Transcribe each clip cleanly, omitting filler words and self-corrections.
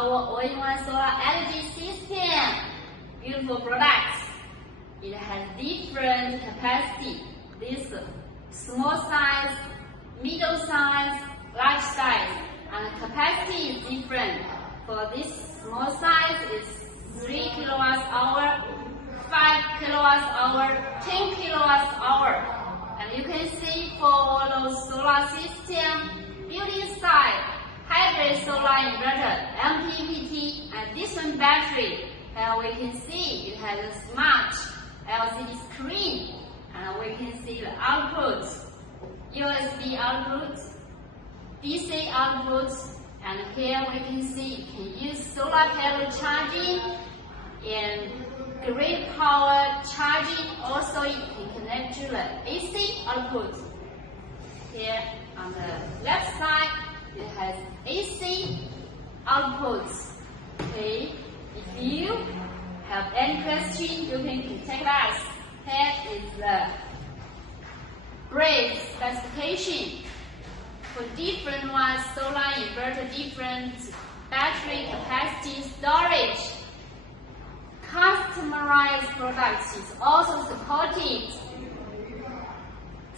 our all-in-one solar energy system. Beautiful products. It has different capacity. This small size, middle size, large size, and the capacity is different. For this small size, it's 3 kilowatts hour, 5 kilowatts hour, 10 kilowatts hour. And you can see for those solar system, building side, hybrid solar inverter, MPPT, and different battery. And we can see it has a smart LCD screen, and we can see the output, USB output, DC output, and here we can see you can use solar panel charging and grid power charging. Also, you can connect to the AC output. Here on the left side, it has AC outputs. Okay, if you have any question, you can contact us. Here is the brief specification. For different ones, solar inverter, different battery capacity, storage. Customized products is also supported.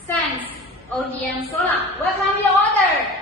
Thanks, ODM Solar. Welcome your order.